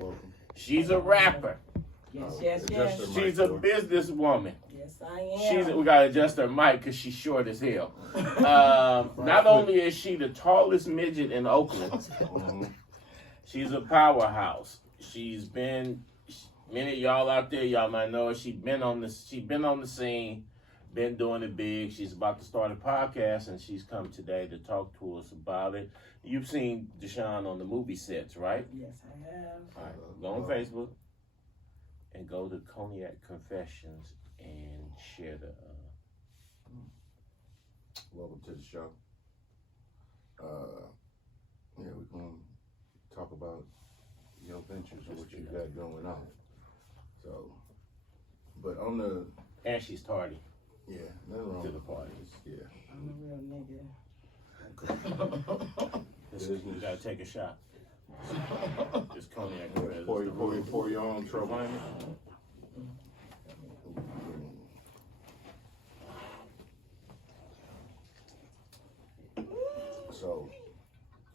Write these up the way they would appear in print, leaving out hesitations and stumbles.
Welcome. She's a rapper. Yes. She's a businesswoman. Yes, I am. We gotta adjust her mic because she's short as hell. Not only is she the tallest midget in Oakland, she's a powerhouse. She's been, many of y'all out there, y'all might know her. She's been on the scene, been doing it big. She's about to start a podcast, and she's come today to talk to us about it. You've seen Deshaun on the movie sets, right? Yes, I have. All right, go on Facebook and go to Cognac Confessions and share the. Welcome to the show. Yeah, we're gonna talk about your ventures and what you got going on. So, but on the And she's tardy nothing wrong to the party. Yeah, I'm a real nigga. You gotta take a shot. This Cognac Confessions. pour your own trouble. So,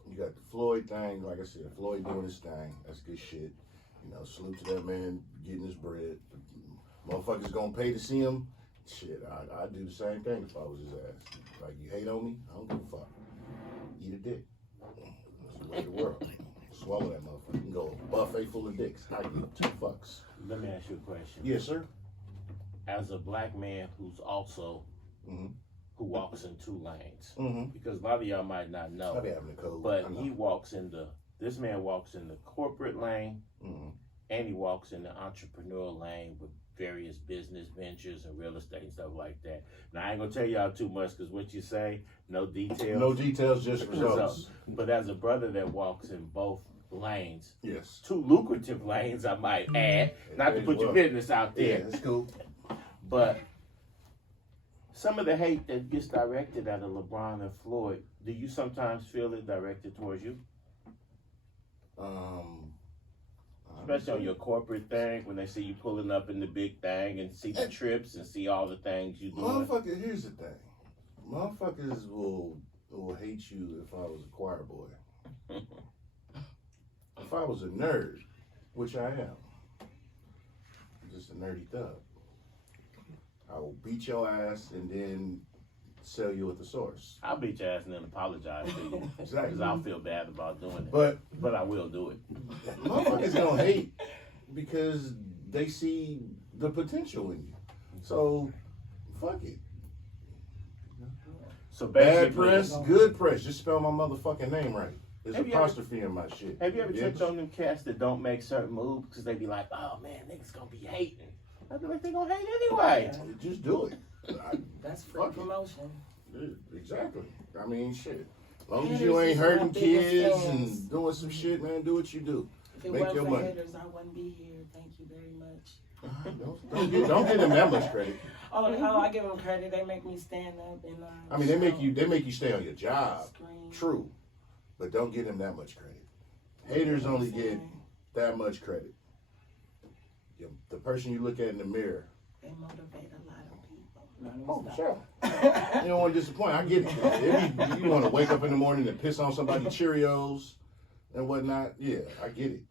you got the Floyd thing. Like I said, Floyd doing his thing. That's good shit. You know, salute to that man getting his bread. Motherfuckers gonna pay to see him. Shit, I'd do the same thing if I was his ass. Like, you hate on me? I don't give a fuck. Eat a dick. That's the way of the world. Swallow that motherfucker. You can go a buffet full of dicks. I give 2 fucks. Let me ask you a question. Yes, sir. As a black man who's also who walks in 2 lanes, because a lot of y'all might not know, I be having a code. but this man walks in the corporate lane, and he walks in the entrepreneurial lane with various business ventures and real estate and stuff like that. Now, I ain't gonna tell y'all too much because what you say, no details. No details, just results. But as a brother that walks in both lanes, Yes. 2 lucrative lanes, I might add, not to put your business out there. Yeah, that's cool. But some of the hate that gets directed at a LeBron and Floyd, do you sometimes feel it directed towards you? Especially on your corporate thing, when they see you pulling up in the big thing and see the trips and see all the things you doing. Motherfucker, here's the thing. Motherfuckers will hate you if I was a choir boy. If I was a nerd, which I am, I'm just a nerdy thug, I will beat your ass and then sell you a thesaurus. I'll beat your ass and then apologize to you. Exactly. Because I'll feel bad about doing it. But I will do it. motherfuckers gonna hate because they see the potential in you. So, fuck it. So Bad press, good press. Just spell my motherfucking name right. There's Have you apostrophe in my shit. Have you ever checked on them cats that don't make certain moves because they be like, oh man, niggas gonna be hating. I be like, they gonna hate anyway. Just do it. That's free promotion. Exactly. I mean, shit. As long as Haters you ain't is hurting my biggest kids fans. and doing some shit, man, do what you do. If it Make wasn't your for money. haters, I wouldn't be here. Thank you very much. Don't give them that much credit. Oh no, I give them credit. They make me stand up and I mean, they make you stay on your job. Scream. True, but don't give them that much credit. Haters only get that much credit. The person you look at in the mirror. They motivate a lot of people. Oh, sure. You don't want to disappoint. I get it. You want to wake up in the morning and piss on somebody's Cheerios and whatnot. Yeah, I get it.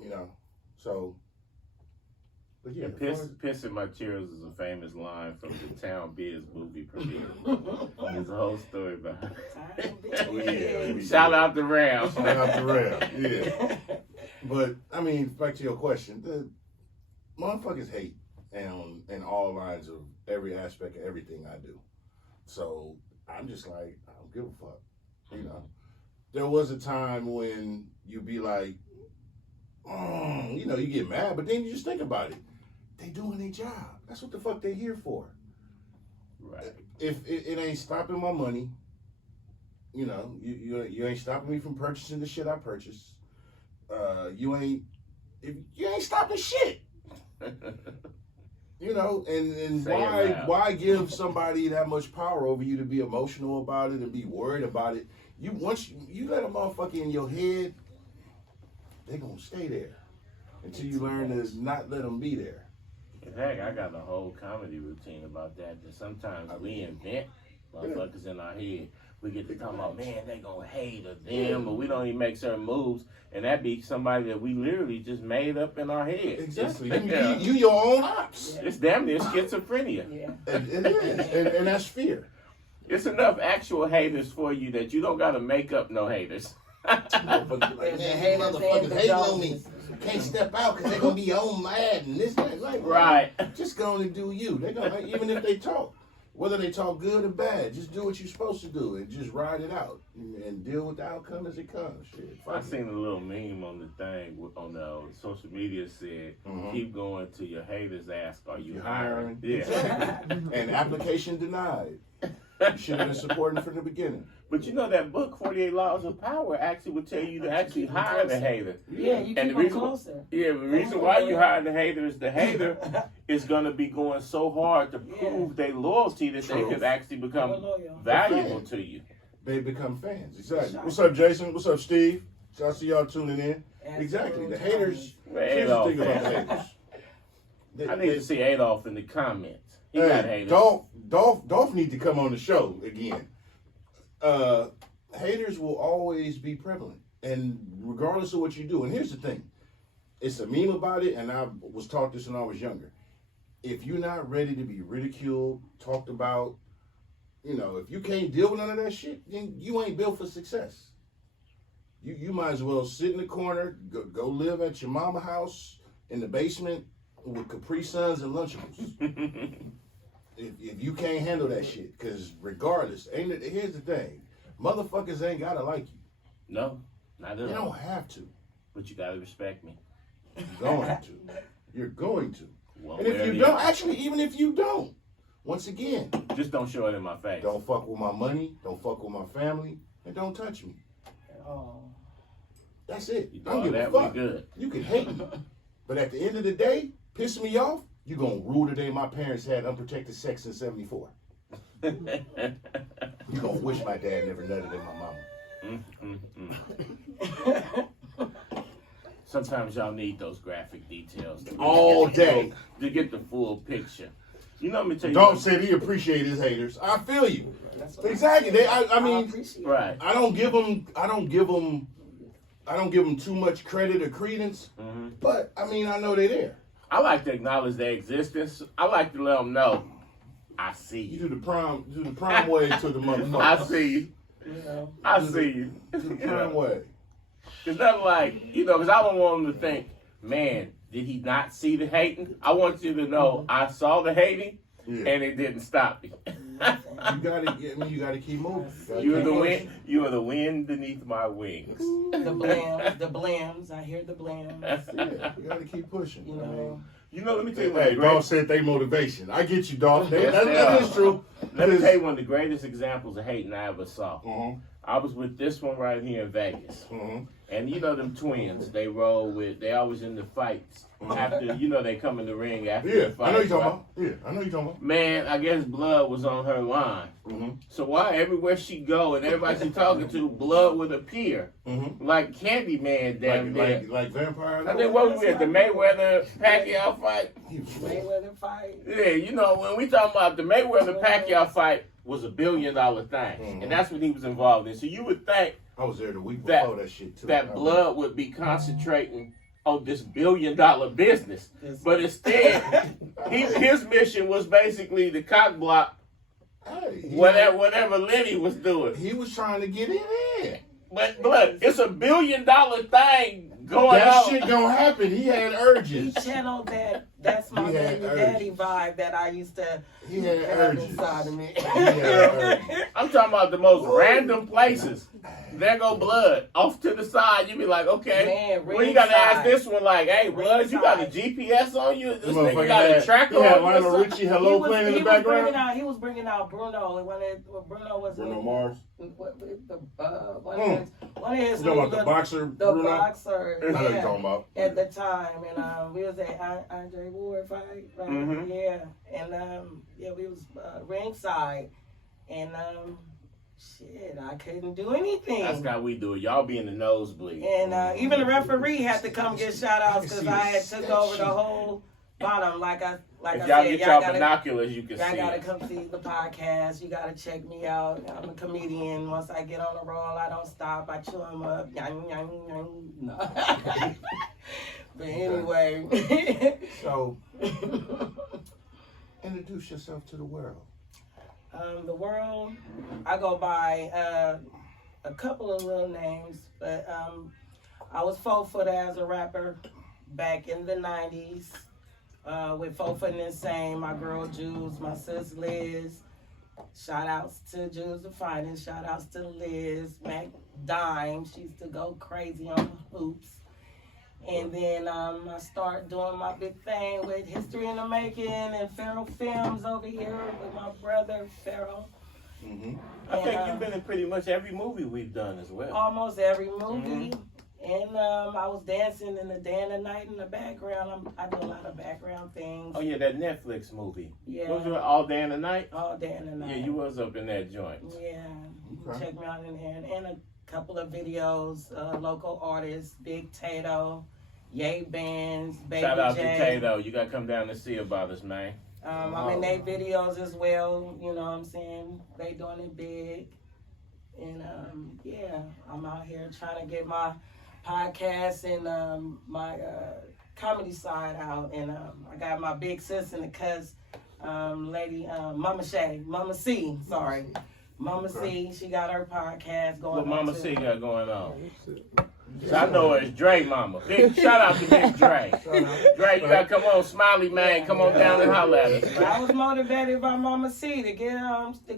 You know, so. But yeah, Piss in my Cheerios is a famous line from the Town Biz movie premiere. There's a whole story behind it. Oh, yeah. Shout out to Ram. Shout out to Ram. Yeah. But I mean, back to your question, the motherfuckers hate in all lines of every aspect of everything I do. So I'm just like, I don't give a fuck. You know, there was a time when you'd be like, you know, you get mad, but then you just think about it. They doing their job. That's what the fuck they here for. Right. If it ain't stopping my money, you know, you ain't stopping me from purchasing the shit I purchase. You ain't stopping shit. You know, and why give somebody that much power over you to be emotional about it and be worried about it? Once you let a motherfucker in your head, they gonna stay there until you learn to not let them be there. Heck, I got a whole comedy routine about that. That sometimes we invent motherfuckers in our head. we get to talk about, man, they gonna hate or them, or we don't even make certain moves, and that be somebody that we literally just made up in our head. Exactly. You your own ops. It's damn near schizophrenia. Yeah. It is, and that's fear. It's enough actual haters for you that you don't gotta make up no haters. Motherfuckers like, man, these motherfuckers hating on me. Can't step out because they're gonna be on mad and this that. Like, Right. Just gonna do you. They gonna even if they talk, whether they talk good or bad, just do what you're supposed to do and just ride it out and deal with the outcome as it comes. Shit. I seen a little meme on the thing on the social media said, keep going till your haters ask, are you hiring? Yeah. And application denied. You should have been supporting from the beginning. But you know that book, 48 Laws of Power, actually would tell you to actually hire the hater. Yeah, you And keep the them reason, closer. yeah, the reason why you hire the hater is the hater is going to be going so hard to prove their loyalty that they could actually become valuable to you. They become fans. Exactly. What's up, Jason? What's up, Steve? So I see y'all tuning in. Exactly. The haters. Here's the thing about the haters. I need to see Adolf in the comments. He got haters. Dolph need to come on the show again. Haters will always be prevalent, and regardless of what you do. And here's the thing: it's a meme about it, and I was taught this when I was younger. If you're not ready to be ridiculed, talked about, if you can't deal with none of that shit, then you ain't built for success. You might as well sit in the corner, go live at your mama house in the basement with Capri Suns and Lunchables. If you can't handle that shit, because regardless, here's the thing, motherfuckers ain't gotta like you. No, not at all. You don't have to. But you gotta respect me. You're going to. You're going to. One And if way or you the don't, other. actually, even if you don't, once again, just don't show it in my face. don't fuck with my money, don't fuck with my family, and don't touch me. Oh. That's it. You I don't give a that, we fuck. good. You can hate me, but at the end of the day, piss me off, you gonna rule the day my parents had unprotected sex in '74. You gonna wish my dad never nutted in my mama. Sometimes y'all need those graphic details All day to get the full picture. Let me tell you. Dolph said he appreciated his haters. I feel you. Exactly. I mean, right. I don't give them too much credit or credence. But I mean, I know they're there. I like to acknowledge their existence. I like to let them know, I see you. You do the prime way to the motherfucker. I see you. I see you. Do the prime way. It's not like, because I don't want them to think, man, did he not see the hating? I want you to know I saw the hating and it didn't stop me. You gotta keep moving. You are the wind. You are the wind beneath my wings. The blams. I hear the blams. Yeah, you gotta keep pushing. Let me tell you Hey, Dolph said they motivation. I get you, Dolph. That is true. Let me tell you one of the greatest examples of hating I ever saw. I was with this one right here in Vegas. And them twins, they always in the fights. After, they come in the ring after the fight. I know you're talking about. Yeah, I know you're talking about. Man, I guess blood was on her line. So why everywhere she go and everybody she talking to, blood would appear. Like Candyman damn near. Like vampire. I think what was we at, the Mayweather-Pacquiao fight? Mayweather fight. Yeah, when we talking about the Mayweather-Pacquiao fight was $1 billion thing. And that's what he was involved in. So you would think I was there the week before that shit too. That blood would be concentrating on this $1 billion business. But instead, his mission was basically to cock block whatever Lenny was doing. He was trying to get in there. But blood, it's $1 billion thing going that on. That shit gonna happen. He had urges. He channeled that. That's my baby daddy vibe that I used to have inside of me. I'm talking about the most random places. There go blood off to the side. You be like, okay. Man, well, you gotta ask this one like, hey, blood, you got a GPS on you? This nigga got a tracker on you? Lionel Richie, hello, playing in the background. He was bringing out Bruno. Bruno was Bruno Mars. One of his. You talking about the boxer? The Bruno? boxer. I know you're talking about. At the time, and we was at Andre Ward fight, right? Yeah, and we was ringside, and shit, I couldn't do anything. That's how we do it. Y'all be in the nosebleed. And even the referee had to come get shout outs because I had took over the whole Bottom, like if I y'all said, get y'all y'all gotta, binoculars, you can y'all see gotta it. come see the podcast. You gotta check me out. I'm a comedian. Once I get on a roll, I don't stop. I chew them up. No. But anyway. So, introduce yourself to the world. The world, I go by a couple of little names, but I was 4 foot as a rapper back in the 90s. With 4 Foot and Insane, my girl Jules, my sis Liz. Shout outs to Jules the Finest. Shout outs to Liz. Mac Dime. She used to go crazy on the hoops. And then I start doing my big thing with History in the Making and Farrell Films over here with my brother Farrell. Mm-hmm. I think you've been in pretty much every movie we've done as well. Almost every movie. And I was dancing in the day and the night in the background. I do a lot of background things. Oh yeah, that Netflix movie. Yeah. What was it, All Day and the Night? All day and the night. Yeah, you was up in that joint. Yeah. Okay. Check me out in there. And a couple of videos, local artists, Big Tato, Yay Bands, Baby Shout out J. to Tato. You gotta come down and see about us, man. I'm in their videos as well, you know what I'm saying? They doing it big. And yeah, I'm out here trying to get my podcast and my comedy side out. And I got my big sis in the cuz lady, Mama C, sorry. Mama C, she got her podcast going What on Mama too. C got going on? So I know her as Dre Mama. Big shout out to Big Dre. Dre, you gotta come on, Smiley man, come on down and holler at us. I was motivated by Mama C to get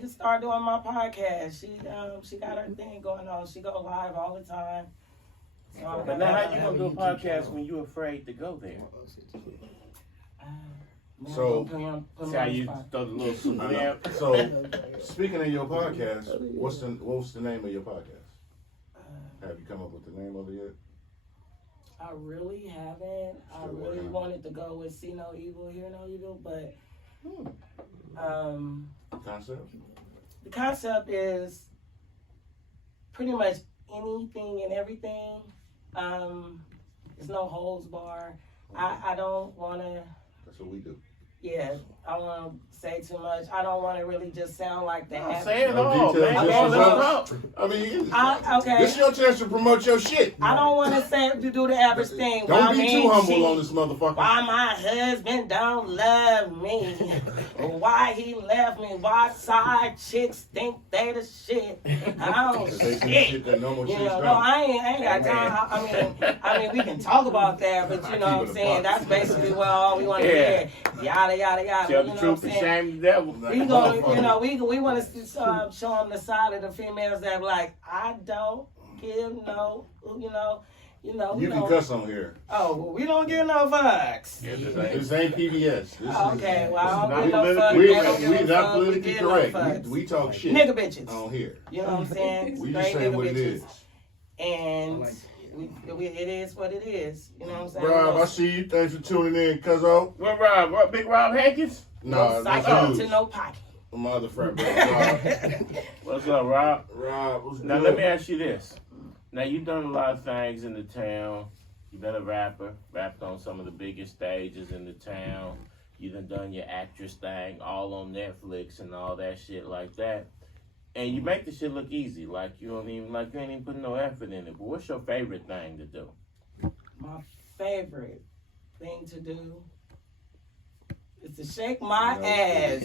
to start doing my podcast. She got her thing going on. She go live all the time. So But now how you gonna do a podcast when you afraid to go there? So, See how you throw the little super there? So, speaking of your podcast, what's the name of your podcast? Have you come up with the name of it yet? I really haven't. I really wanted to go with See No Evil, Hear No Evil, but Concept? the concept is pretty much anything and everything. There's no holds bar. I don't want to. That's what we do. Yeah, I don't want to say too much. I don't want to really just sound like the average. Say it No all, details, man. just Come on, let's results. talk. I mean, Okay. this is your chance to promote your shit. I don't want to do the average thing. Don't Why be men too humble cheat? on this motherfucker. Why my husband don't love me? Why he left me? Why side chicks think they the shit? I don't Because they do shit. shit that normal You chicks know, don't. no, I ain't got time. I mean, we can talk about that, but you know what I'm saying? That's basically what all we want to hear. Yada yada yada. Tell You the know truth what I'm and saying? shame the devil. We gonna, you know, we want to show them the side of the females that like I don't give no, you know. We You can don't. cuss on here. Oh, well, we don't give no fucks. Yeah, this This ain't PBS. This Okay, is, well, I not don't give no fuck. we, They don't give we no not fuck. We politically give no correct. fucks. We talk shit Nigga bitches. on here. You know what I'm saying? We just Straight saying nigga what it bitches. is. And it is what it is. You know what I'm saying? Rob, I see you. Thanks for tuning in, cuzzo. What Rob? What Big Rob Hankins? Nah, No that's psycho you. to no pocket. My other friend, Rob. What's up, Rob? Rob, what's Now good? let me ask you this. Now you've done a lot of things in the town. You've been a rapper, rapped on some of the biggest stages in the town. You done your actress thing all on Netflix and all that shit like that. And you make the shit look easy, like you ain't even putting no effort in it. But what's your favorite thing to do? My favorite thing to do is to shake my ass.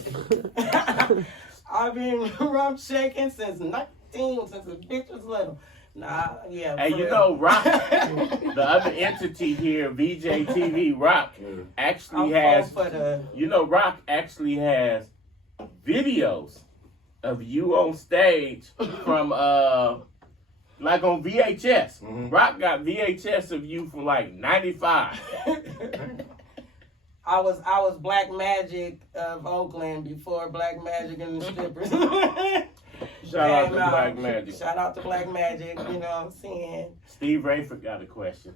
I've been rump shaking since the bitch was little. Nah, yeah. Hey, for you real. know, Rock, the other entity here, VJ TV, Rock, actually has, Rock actually has videos of you on stage from, like on VHS. Mm-hmm. Rock got VHS of you from like 95. I was Black Magic of Oakland before Black Magic and the strippers. Shout out to Came Black Magic. Shout out to Black Magic, you know what I'm saying? Steve Rayford got a question.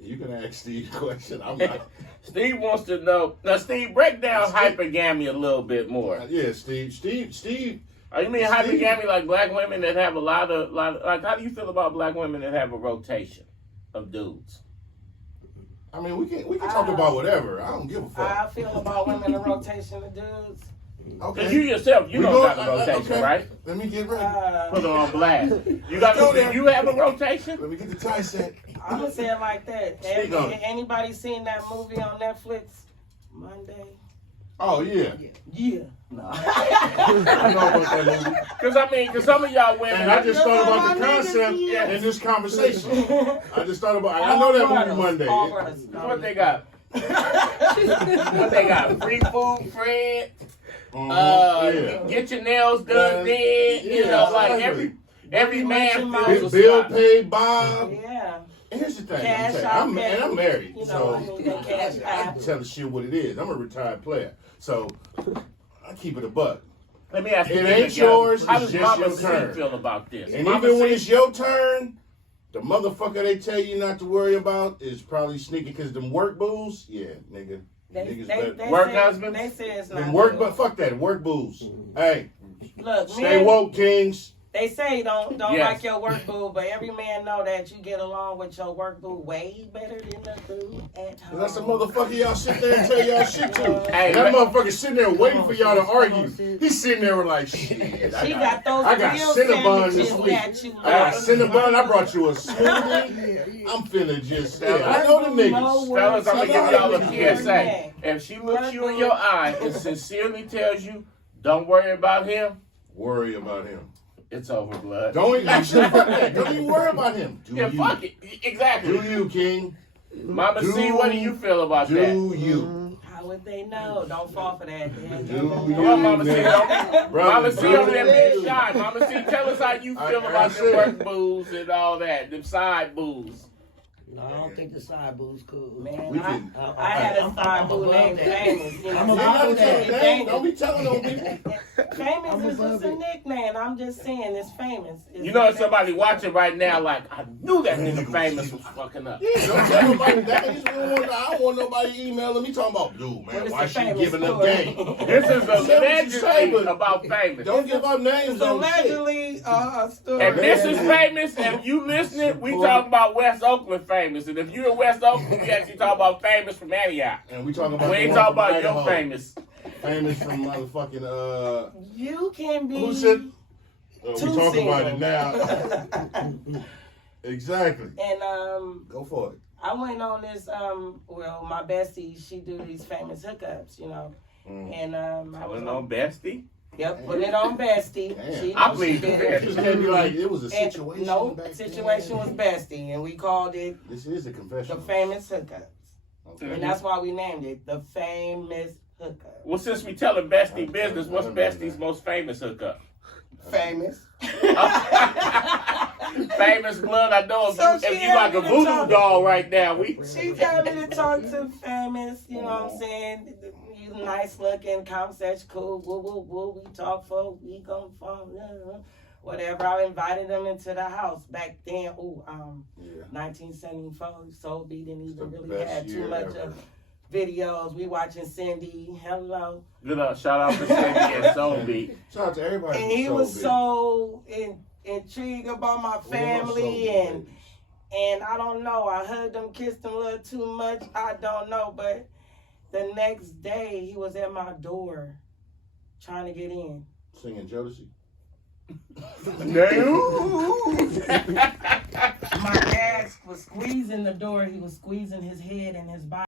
You can ask Steve a question. I'm not. Steve wants to know. Now, Steve, break down hypergamy a little bit more. Yeah, Steve. Oh, you mean hypergamy like black women that have a lot of like? How do you feel about black women that have a rotation of dudes? I mean, we can talk about whatever. I don't give a fuck. I feel about women in rotation of dudes. Okay. Because you yourself, you don't got a rotation, okay. right? Let me get ready. Put it on blast. You got Go there. you have a rotation? Let me get the tie set. I'm gonna say it like that. Speak on it. Anybody seen that movie on Netflix? Monday. Oh yeah. Yeah. No. I know about that movie. Because some of y'all women. And I just thought about the concept in this conversation. I just thought about. I know that movie Monday. What they got? What they got? Free food, Fred. Get your nails done. Then you know, like every man feels a Bill spot. paid Bob. Yeah. And here's the thing. Cash I'm married, you know, so cash I tell the shit what it is. I'm a retired player, so I keep it a buck. Let me ask you. It ain't yours. How It's does just Mama your C turn. feel about this? And Mama even when C- it's your turn, the motherfucker they tell you not to worry about is probably sneaking because them work booze. Yeah, nigga. Niggas better. Work say, husbands? They say it's Them not work, good. but fuck that. Work booze. Hey, Look, stay men, woke, kings. they say don't Yes. like your work boo, but every man know that you get along with your work boo way better than the boo at home. That's the motherfucker y'all sit there and tell y'all shit to. Hey, That let- motherfucker sitting there waiting for y'all to argue. He's sitting there like, shit. She got those I got real Cinnabon this sandwiches week. that you I got love. Cinnabon. I brought you a smoothie. I'm finna just. Yeah, I know the niggas. Fellas, I'm gonna give y'all a Yeah. PSA. If she looks you in your eye and sincerely tells you, "Don't worry about him," Worry about him. it's over, blood. Don't even, actually, fuck that. Don't even worry about him. Do Yeah, you? fuck it. Exactly. Do you, King? Mama C, what do you feel about Do that? you? How would they know? Don't fall for that. Do Come on, Mama C. you? Don't, Brother, Mama C do over there being you? shy. Mama C, tell us how you feel I about them said- work booze and all that, them side booze. No, I don't think the side boo's cool. Man, We can- I had a side boo named Famous. You know, I'm Ain't above nothing that. to that. Don't be telling on people. Famous I'm is just above a it. nickname. I'm just saying it's famous. You know, if somebody watching right now, like, I knew that nigga famous was fucking up. Yeah, don't tell nobody that. I don't want nobody emailing me talking about, dude, man, What is why the she famous giving up story? game? This is Say what you allegedly say, but about famous. Don't give up names It's on shit. allegedly a story. If this is famous, and you listening, we talking about West Oakland famous. And if you're in West Oakland, we actually talking about famous from Antioch. And we talking about We the ain't one talking from about your Idaho. famous. Famous from motherfucking You can be. who said? We too talking about it single. now. Exactly. And Go for it. I went on this well, my bestie, she do these famous hookups, you know. And I was on Bestie. Yep, put it on bestie. Damn. She, I plead she did the it. Just can't be like it was a And situation. no, back situation was then. bestie, and we called it This is a the confession. famous hookups. Okay. And that's why we named it the famous hookup. Well, since we telling Bestie business, what's Bestie's most famous hookup? Famous. Famous blood. I know if So you, she if you like a had me to voodoo talk- doll right now, we. She told me to talk to famous, you know what I'm saying? You nice looking, conversation cool, woo woo woo. We talk for we gon' fall, whatever. I invited them into the house back then. 1974. Soul B didn't even the really best have too year much ever. of videos. We watching Cindy. Hello. Good shout out to Cindy and Soul Beat. Shout out to everybody. And from he Soul was Beat. so intrigued about my Where my Soul family Beat and. babies? And I don't know, I hugged him, kissed him a little too much. I don't know, but the next day he was at my door trying to get in. Singing Jodeci. My dad was squeezing the door. He was squeezing his head and his body.